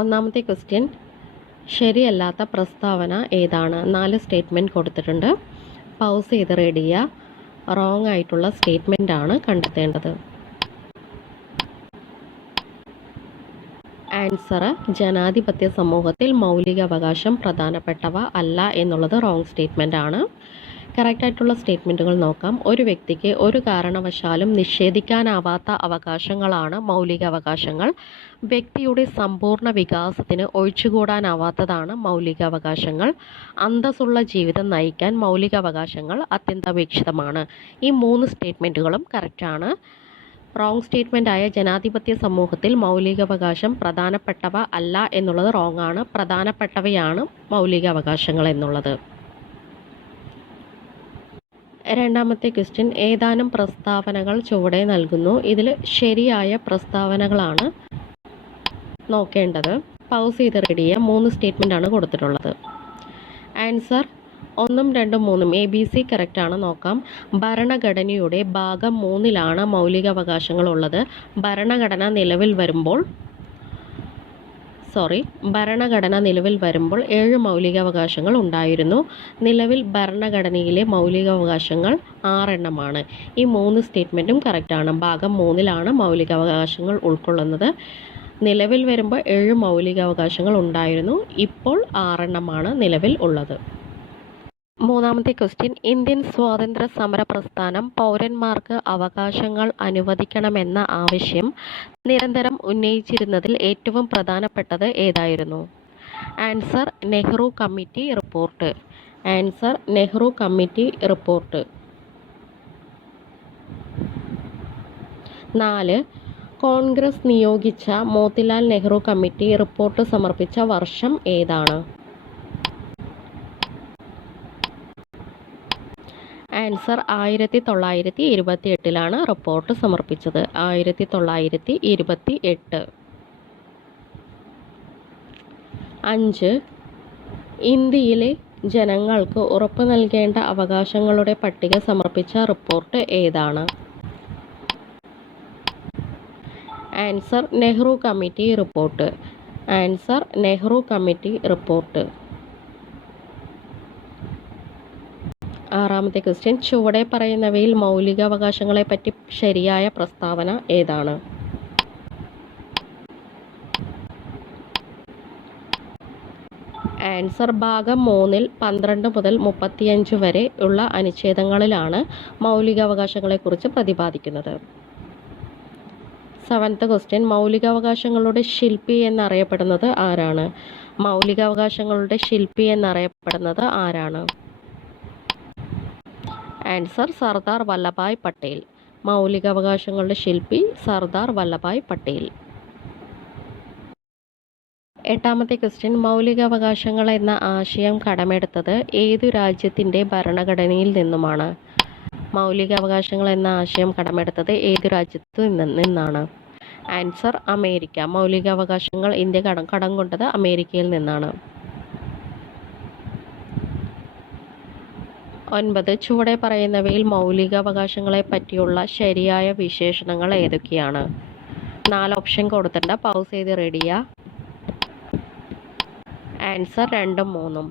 ഒന്നാമത്തെ ക്വസ്റ്റ്യൻ, ശരിയല്ലാത്ത പ്രസ്താവന ഏതാണ്? 4 സ്റ്റേറ്റ്മെൻറ്റ് കൊടുത്തിട്ടുണ്ട്. പൗസ് ചെയ്ത് റീഡ് ചെയ്യുക. റോങ് ആയിട്ടുള്ള സ്റ്റേറ്റ്മെൻ്റ് ആണ് കണ്ടെത്തേണ്ടത്. ആൻസർ, ജനാധിപത്യ സമൂഹത്തിൽ മൗലിക അവകാശം പ്രധാനപ്പെട്ടവ അല്ല എന്നുള്ളത് റോങ് സ്റ്റേറ്റ്മെൻ്റ് ആണ്. കറക്റ്റായിട്ടുള്ള സ്റ്റേറ്റ്മെൻറ്റുകൾ നോക്കാം. ഒരു വ്യക്തിക്ക് ഒരു കാരണവശാലും നിഷേധിക്കാനാവാത്ത അവകാശങ്ങളാണ് മൗലിക അവകാശങ്ങൾ. വ്യക്തിയുടെ സമ്പൂർണ്ണ വികാസത്തിന് ഒഴിച്ചുകൂടാനാവാത്തതാണ് മൗലിക അവകാശങ്ങൾ. അന്തസ്സുള്ള ജീവിതം നയിക്കാൻ മൗലിക അവകാശങ്ങൾ അത്യന്താപേക്ഷിതമാണ്. ഈ 3 സ്റ്റേറ്റ്മെൻറ്റുകളും കറക്റ്റാണ്. റോങ് സ്റ്റേറ്റ്മെൻ്റ് ആയ ജനാധിപത്യ സമൂഹത്തിൽ മൗലികാവകാശം പ്രധാനപ്പെട്ടവ അല്ല എന്നുള്ളത് റോങ് ആണ്. പ്രധാനപ്പെട്ടവയാണ് മൗലിക അവകാശങ്ങൾ എന്നുള്ളത്. രണ്ടാമത്തെ ക്വസ്റ്റ്യൻ, ഏതാനും പ്രസ്താവനകൾ ചുവടെ നൽകുന്നു. ഇതിൽ ശരിയായ പ്രസ്താവനകളാണ് നോക്കേണ്ടത്. പൗസ് ചെയ്ത് റീഡ് ചെയ്യുക. 3 സ്റ്റേറ്റ്മെൻ്റ് ആണ് കൊടുത്തിട്ടുള്ളത്. ആൻസർ 1, 2, 3 ABC കറക്റ്റാണ്. നോക്കാം. ഭരണഘടനയുടെ ഭാഗം 3 മൗലികാവകാശങ്ങൾ ഉള്ളത്. ഭരണഘടന നിലവിൽ വരുമ്പോൾ 7 മൗലികാവകാശങ്ങൾ ഉണ്ടായിരുന്നു. നിലവിൽ ഭരണഘടനയിലെ മൗലികാവകാശങ്ങൾ 6 എണ്ണമാണ്. ഈ 3 സ്റ്റേറ്റ്മെൻറ്റും കറക്റ്റാണ്. ഭാഗം 3 മൗലികാവകാശങ്ങൾ ഉൾക്കൊള്ളുന്നത്. നിലവിൽ വരുമ്പോൾ 7 മൗലികാവകാശങ്ങൾ ഉണ്ടായിരുന്നു. ഇപ്പോൾ 6 എണ്ണമാണ് നിലവിൽ ഉള്ളത്. മൂന്നാമത്തെ ക്വസ്റ്റ്യൻ, ഇന്ത്യൻ സ്വാതന്ത്ര്യ സമര പ്രസ്ഥാനം പൗരന്മാർക്ക് അവകാശങ്ങൾ അനുവദിക്കണമെന്ന ആവശ്യം നിരന്തരം ഉന്നയിച്ചിരുന്നതിൽ ഏറ്റവും പ്രധാനപ്പെട്ടത് ഏതായിരുന്നു? Answer, Nehru committee report. Answer, Nehru committee report. 4. Congress നിയോഗിച്ച മോത്തിലാൽ നെഹ്റു കമ്മിറ്റി റിപ്പോർട്ട് സമർപ്പിച്ച വർഷം ഏതാണ്? ആൻസർ, 1928 റിപ്പോർട്ട് സമർപ്പിച്ചത്. 1928. 5. ഇന്ത്യയിലെ ജനങ്ങൾക്ക് ഉറപ്പു നൽകേണ്ട അവകാശങ്ങളുടെ പട്ടിക സമർപ്പിച്ച റിപ്പോർട്ട് ഏതാണ്? Answer, Nehru committee report. Answer, Nehru committee report. 6. Question, ചുവടെ പറയുന്നവയിൽ മൗലികാവകാശങ്ങളെപ്പറ്റി ശരിയായ പ്രസ്താവന ഏതാണ്? ആൻസർ, ഭാഗം 3 12 മുതൽ 35 വരെ ഉള്ള അനുച്ഛേദങ്ങളിലാണ് മൗലികാവകാശങ്ങളെക്കുറിച്ച് പ്രതിപാദിക്കുന്നത്. 7. ക്വസ്റ്റ്യൻ, മൗലികാവകാശങ്ങളുടെ ശില്പി എന്നറിയപ്പെടുന്നത് ആരാണ്? മൗലികാവകാശങ്ങളുടെ ശില്പി എന്നറിയപ്പെടുന്നത് ആരാണ്? ആൻസർ, സർദാർ വല്ലഭായ് പട്ടേൽ. മൗലികാവകാശങ്ങളുടെ ശില്പി സർദാർ വല്ലഭായ് പട്ടേൽ. 8. ക്വസ്റ്റ്യൻ, മൗലികാവകാശങ്ങൾ എന്ന ആശയം കടമെടുത്തത് ഏതു രാജ്യത്തിൻ്റെ ഭരണഘടനയിൽ നിന്നുമാണ്? മൗലികാവകാശങ്ങൾ എന്ന ആശയം കടമെടുത്തത് ഏതു രാജ്യത്തു നിന്നാണ്? Answer, America. മൗലികാവകാശങ്ങൾ ഇന്ത്യ കടം കൊണ്ടത് അമേരിക്കയിൽ നിന്നാണ്. 9. ചുവടെ പറയുന്നവയിൽ മൗലികാവകാശങ്ങളെ പറ്റിയുള്ള ശരിയായ വിശേഷണങ്ങൾ ഏതൊക്കെയാണ്? 4 ഓപ്ഷൻ കൊടുത്തിട്ടുണ്ട്. പൗസ് ചെയ്ത് റീഡ് ചെയ്യുക. ആൻസർ, 2ഉം 3ഉം.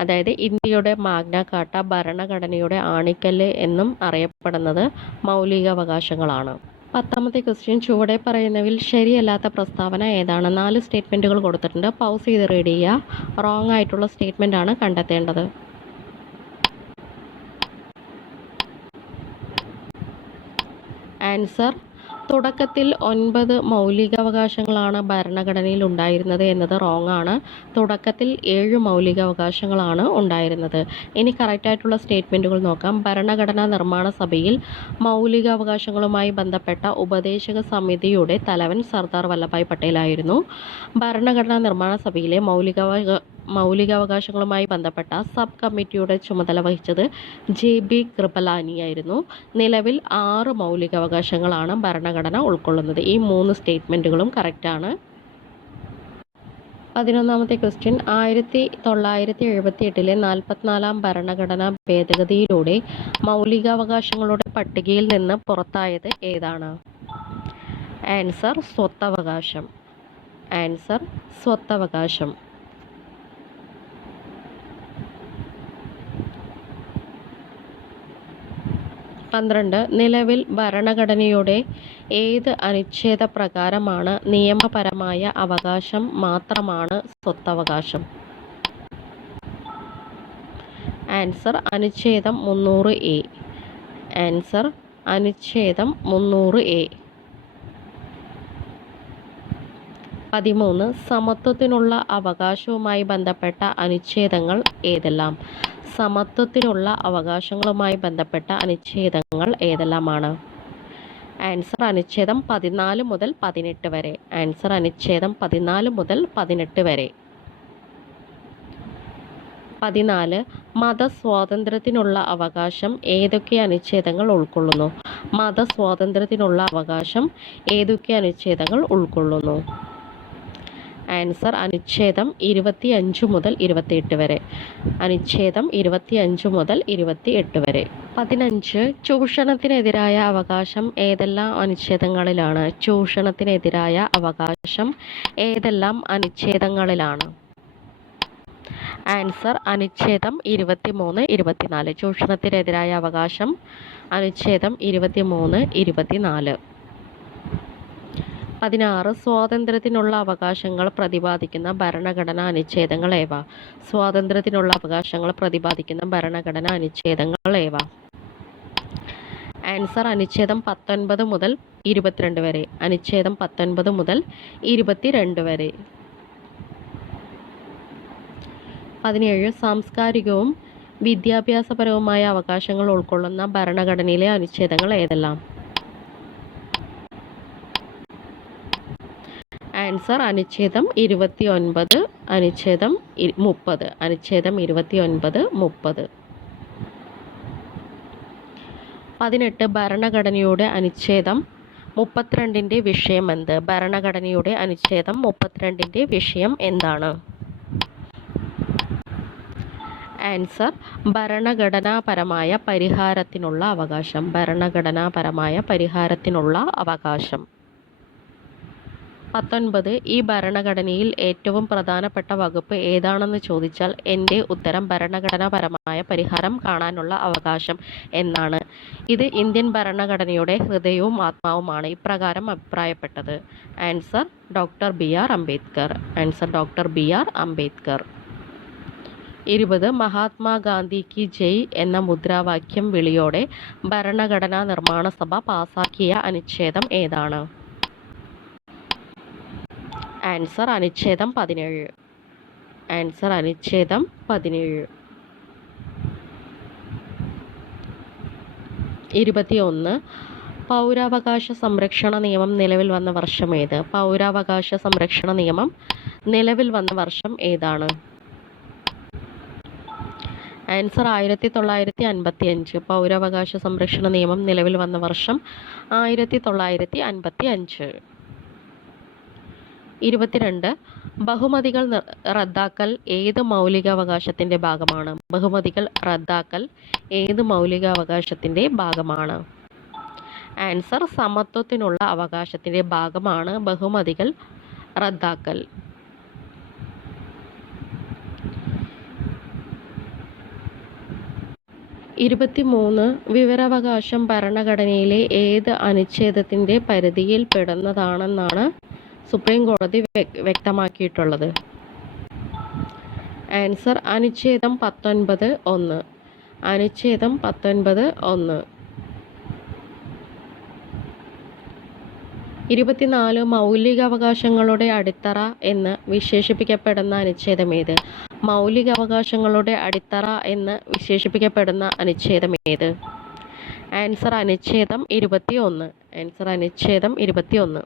അതായത് ഇന്ത്യയുടെ മാഗ്ന കാർട്ട, ഭരണഘടനയുടെ ആണിക്കല്ല് എന്നും അറിയപ്പെടുന്നത് മൗലികാവകാശങ്ങളാണ്. 10. ക്വസ്റ്റ്യൻ, ചുവടെ പറയുന്നവയിൽ ശരിയല്ലാത്ത പ്രസ്താവന ഏതാണ്? 4 സ്റ്റേറ്റ്മെൻറ്റുകൾ കൊടുത്തിട്ടുണ്ട്. പൗസ് ചെയ്ത് റീഡ് ചെയ്യുക. റോങ് ആയിട്ടുള്ള സ്റ്റേറ്റ്മെൻ്റ് ആണ് കണ്ടെത്തേണ്ടത്. ആൻസർ, തുടക്കത്തിൽ 9 മൗലികാവകാശങ്ങളാണ് ഭരണഘടനയിൽ ഉണ്ടായിരുന്നത് എന്നത് റോങ് ആണ്. തുടക്കത്തിൽ 7 മൗലികാവകാശങ്ങളാണ് ഉണ്ടായിരുന്നത്. ഇനി കറക്റ്റായിട്ടുള്ള സ്റ്റേറ്റ്മെൻറ്റുകൾ നോക്കാം. ഭരണഘടനാ നിർമ്മാണ സഭയിൽ മൗലികാവകാശങ്ങളുമായി ബന്ധപ്പെട്ട ഉപദേശക സമിതിയുടെ തലവൻ സർദാർ വല്ലഭായ് പട്ടേലായിരുന്നു. ഭരണഘടനാ നിർമ്മാണ സഭയിലെ മൗലികാവകാശങ്ങളുമായി ബന്ധപ്പെട്ട സബ് കമ്മിറ്റിയുടെ ചുമതല വഹിച്ചത് JB കൃപലാനിയായിരുന്നു. നിലവിൽ 6 മൗലികാവകാശങ്ങളാണ് ഭരണഘടന ഉൾക്കൊള്ളുന്നത്. ഈ 3 സ്റ്റേറ്റ്മെൻറ്റുകളും കറക്റ്റാണ്. 11. ക്വസ്റ്റ്യൻ, 1978 44 ഭരണഘടനാ ഭേദഗതിയിലൂടെ മൗലികാവകാശങ്ങളുടെ പട്ടികയിൽ നിന്ന് പുറത്തായത് ഏതാണ്? ആൻസർ, സ്വത്തവകാശം. ആൻസർ സ്വത്തവകാശം. 12. നിലവിൽ ഭരണഘടനയുടെ ഏത് അനുച്ഛേദ പ്രകാരമാണ് നിയമപരമായ അവകാശം മാത്രമാണ് സ്വത്തവകാശം? ആൻസർ അനുച്ഛേദം 300A. ആൻസർ അനുച്ഛേദം 300A. 13. സമത്വത്തിനുള്ള അവകാശവുമായി ബന്ധപ്പെട്ട അനുച്ഛേദങ്ങൾ ഏതെല്ലാം? സമത്വത്തിനുള്ള അവകാശങ്ങളുമായി ബന്ധപ്പെട്ട അനുച്ഛേദങ്ങൾ ഏതെല്ലാമാണ്? ആൻസർ അനുച്ഛേദം 14 മുതൽ 18 വരെ. ആൻസർ അനുച്ഛേദം 14 മുതൽ 18 വരെ. 14. മതസ്വാതന്ത്ര്യത്തിനുള്ള അവകാശം ഏതൊക്കെ അനുച്ഛേദങ്ങൾ ഉൾക്കൊള്ളുന്നു? മതസ്വാതന്ത്ര്യത്തിനുള്ള അവകാശം ഏതൊക്കെ അനുച്ഛേദങ്ങൾ ഉൾക്കൊള്ളുന്നു? ആൻസർ അനുച്ഛേദം 25 മുതൽ 28 വരെ. അനുച്ഛേദം 25 മുതൽ 28 വരെ. 15. ചൂഷണത്തിനെതിരായ അവകാശം ഏതെല്ലാം അനുച്ഛേദങ്ങളിലാണ്? ചൂഷണത്തിനെതിരായ അവകാശം ഏതെല്ലാം അനുച്ഛേദങ്ങളിലാണ്? ആൻസർ അനുച്ഛേദം 23, 24. ചൂഷണത്തിനെതിരായ അവകാശം അനുച്ഛേദം 23, 24. 16. സ്വാതന്ത്ര്യത്തിനുള്ള അവകാശങ്ങൾ പ്രതിപാദിക്കുന്ന ഭരണഘടനാ അനുച്ഛേദങ്ങൾ ഏവ? സ്വാതന്ത്ര്യത്തിനുള്ള അവകാശങ്ങൾ പ്രതിപാദിക്കുന്ന ഭരണഘടനാ അനുച്ഛേദങ്ങൾ ഏവ? ആൻസർ അനുച്ഛേദം 19 മുതൽ 22 വരെ. അനുച്ഛേദം 19 മുതൽ 22 വരെ. 17. സാംസ്കാരികവും വിദ്യാഭ്യാസപരവുമായ അവകാശങ്ങൾ ഉൾക്കൊള്ളുന്ന ഭരണഘടനയിലെ അനുച്ഛേദങ്ങൾ ഏതെല്ലാം? ആൻസർ അനുച്ഛേദം 29, അനുച്ഛേദം 30. അനുച്ഛേദം 29, 30. 18. ഭരണഘടനയുടെ അനുച്ഛേദം 32ന്റെ വിഷയം എന്ത്? ഭരണഘടനയുടെ അനുച്ഛേദം 32ന്റെ വിഷയം എന്താണ്? ആൻസർ ഭരണഘടനാപരമായ പരിഹാരത്തിനുള്ള അവകാശം. ഭരണഘടനാപരമായ പരിഹാരത്തിനുള്ള അവകാശം. 19. ഈ ഭരണഘടനയിൽ ഏറ്റവും പ്രധാനപ്പെട്ട വകുപ്പ് ഏതാണെന്ന് ചോദിച്ചാൽ എൻ്റെ ഉത്തരം ഭരണഘടനാപരമായ പരിഹാരം കാണാനുള്ള അവകാശം എന്നാണ്. ഇത് ഇന്ത്യൻ ഭരണഘടനയുടെ ഹൃദയവും ആത്മാവുമാണ് ഇപ്രകാരം അഭിപ്രായപ്പെട്ടത്. Answer doctor BR Ambedkar. Answer doctor BR Ambedkar. 20. Mahatma Gandhi കി ജയ് എന്ന മുദ്രാവാക്യം വിളിയോടെ ഭരണഘടനാ നിർമ്മാണ സഭ പാസാക്കിയ അനുച്ഛേദം ഏതാണ്? ആൻസർ അനുച്ഛേദം 17. ആൻസർ അനുച്ഛേദം 17. 21. പൗരാവകാശ സംരക്ഷണ നിയമം നിലവിൽ വന്ന വർഷം ഏത്? പൗരാവകാശ സംരക്ഷണ നിയമം നിലവിൽ വന്ന വർഷം ഏതാണ്? ആൻസർ 1955. പൗരാവകാശ സംരക്ഷണ നിയമം നിലവിൽ വന്ന വർഷം 1955. 22. ബഹുമതികൾ റദ്ദാക്കൽ ഏത് മൗലികാവകാശത്തിൻ്റെ ഭാഗമാണ്? ബഹുമതികൾ റദ്ദാക്കൽ ഏത് മൗലികാവകാശത്തിൻ്റെ ഭാഗമാണ്? ആൻസർ സമത്വത്തിനുള്ള അവകാശത്തിൻ്റെ ഭാഗമാണ് ബഹുമതികൾ റദ്ദാക്കൽ. 23. വിവരാവകാശം ഭരണഘടനയിലെ ഏത് അനുച്ഛേദത്തിൻ്റെ പരിധിയിൽ പെടുന്നതാണെന്നാണ് സുപ്രീം കോടതി വ്യക്തമാക്കിയിട്ടുള്ളത്? ആൻസർ അനുച്ഛേദം 19, 1. അനുച്ഛേദം 19, 1. 24. മൗലികാവകാശങ്ങളുടെ അടിത്തറ എന്ന് വിശേഷിപ്പിക്കപ്പെടുന്ന അനുച്ഛേദം ഏത്? മൗലികാവകാശങ്ങളുടെ അടിത്തറ എന്ന് വിശേഷിപ്പിക്കപ്പെടുന്ന അനുച്ഛേദം ഏത്? ആൻസർ അനുച്ഛേദം 21. ആൻസർ അനുച്ഛേദം 21.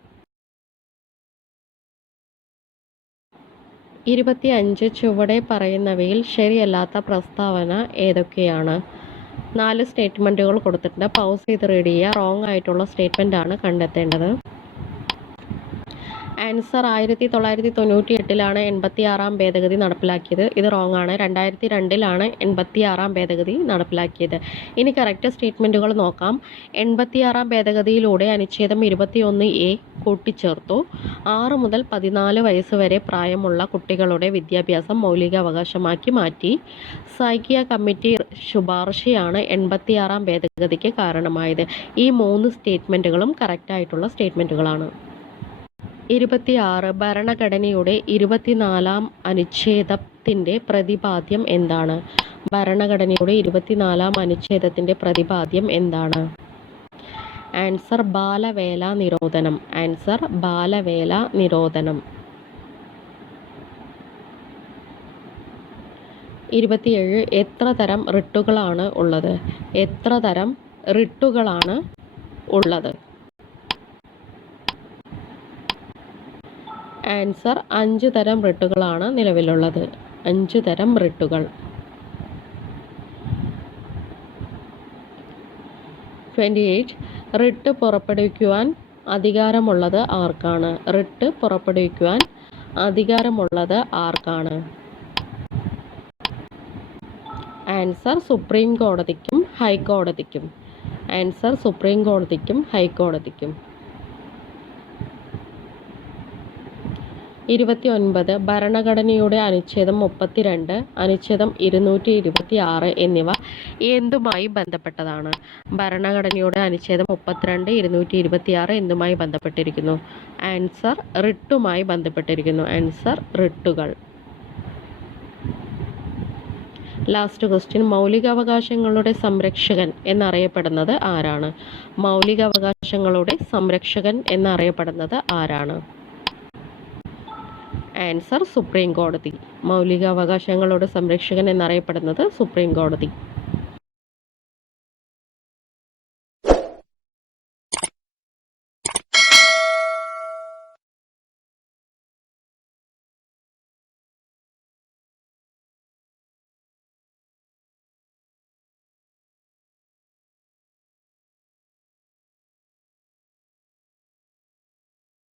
25. ചുവടെ പറയുന്നവയിൽ ശരിയല്ലാത്ത പ്രസ്താവന ഏതൊക്കെയാണ്? 4 സ്റ്റേറ്റ്മെൻറ്റുകൾ കൊടുത്തിട്ടുണ്ട്. പൗസ് ചെയ്ത് റീഡ് ചെയ്യുക. റോങ് ആയിട്ടുള്ള സ്റ്റേറ്റ്മെൻ്റ് ആണ് കണ്ടെത്തേണ്ടത്. ആൻസർ 1998 86-ാം ഭേദഗതി നടപ്പിലാക്കിയത്. ഇത് റോങ് ആണ്. 2002 86-ാം ഭേദഗതി നടപ്പിലാക്കിയത്. ഇനി കറക്റ്റ് സ്റ്റേറ്റ്മെൻറ്റുകൾ നോക്കാം. 86-ാം ഭേദഗതിയിലൂടെ അനുച്ഛേദം 21A കൂട്ടിച്ചേർത്തു. 6 മുതൽ 14 വയസ്സ് വരെ പ്രായമുള്ള കുട്ടികളുടെ വിദ്യാഭ്യാസം മൗലികാവകാശമാക്കി മാറ്റി. സൈക്കിയ കമ്മിറ്റി ശുപാർശയാണ് 86-ാം ഭേദഗതിക്ക് കാരണമായത്. ഈ 3 സ്റ്റേറ്റ്മെൻറ്റുകളും കറക്റ്റായിട്ടുള്ള സ്റ്റേറ്റ്മെൻറ്റുകളാണ്. 26 ഭരണഘടനയുടെ 24-ാം അനുച്ഛേദത്തിൻ്റെ പ്രതിപാദ്യം എന്താണ്? ഭരണഘടനയുടെ 24-ാം അനുച്ഛേദത്തിൻ്റെ പ്രതിപാദ്യം എന്താണ്? ആൻസർ ബാലവേല നിരോധനം. ആൻസർ ബാലവേല നിരോധനം. 27 എത്ര തരം റിട്ടുകളാണ് ഉള്ളത്? എത്ര തരം റിട്ടുകളാണ് ഉള്ളത്? ആൻസർ 5 തരം റിട്ടുകളാണ് നിലവിലുള്ളത്. 5 തരം റിട്ടുകൾ. 28 റിട്ട് പുറപ്പെടുവിക്കുവാൻ അധികാരമുള്ളത് ആർക്കാണ്? റിട്ട് പുറപ്പെടുവിക്കുവാൻ അധികാരമുള്ളത് ആർക്കാണ്? ആൻസർ സുപ്രീം കോടതിക്കും ഹൈക്കോടതിക്കും. ആൻസർ സുപ്രീം കോടതിക്കും ഹൈക്കോടതിക്കും. 29 ഭരണഘടനയുടെ അനുച്ഛേദം 32, അനുച്ഛേദം 226 എന്നിവ എന്തുമായി ബന്ധപ്പെട്ടതാണ്? ഭരണഘടനയുടെ അനുച്ഛേദം 32, 226 എന്തുമായി ബന്ധപ്പെട്ടിരിക്കുന്നു? ആൻസർ റിട്ടുമായി ബന്ധപ്പെട്ടിരിക്കുന്നു. ആൻസർ റിട്ടുകൾ. Last question. മൗലികാവകാശങ്ങളുടെ സംരക്ഷകൻ എന്നറിയപ്പെടുന്നത് ആരാണ്? മൗലികാവകാശങ്ങളുടെ സംരക്ഷകൻ എന്നറിയപ്പെടുന്നത് ആരാണ്? ആൻസർ സുപ്രീം കോടതി. മൗലികാവകാശങ്ങളുടെ സംരക്ഷകൻ എന്നറിയപ്പെടുന്നത് സുപ്രീം കോടതി.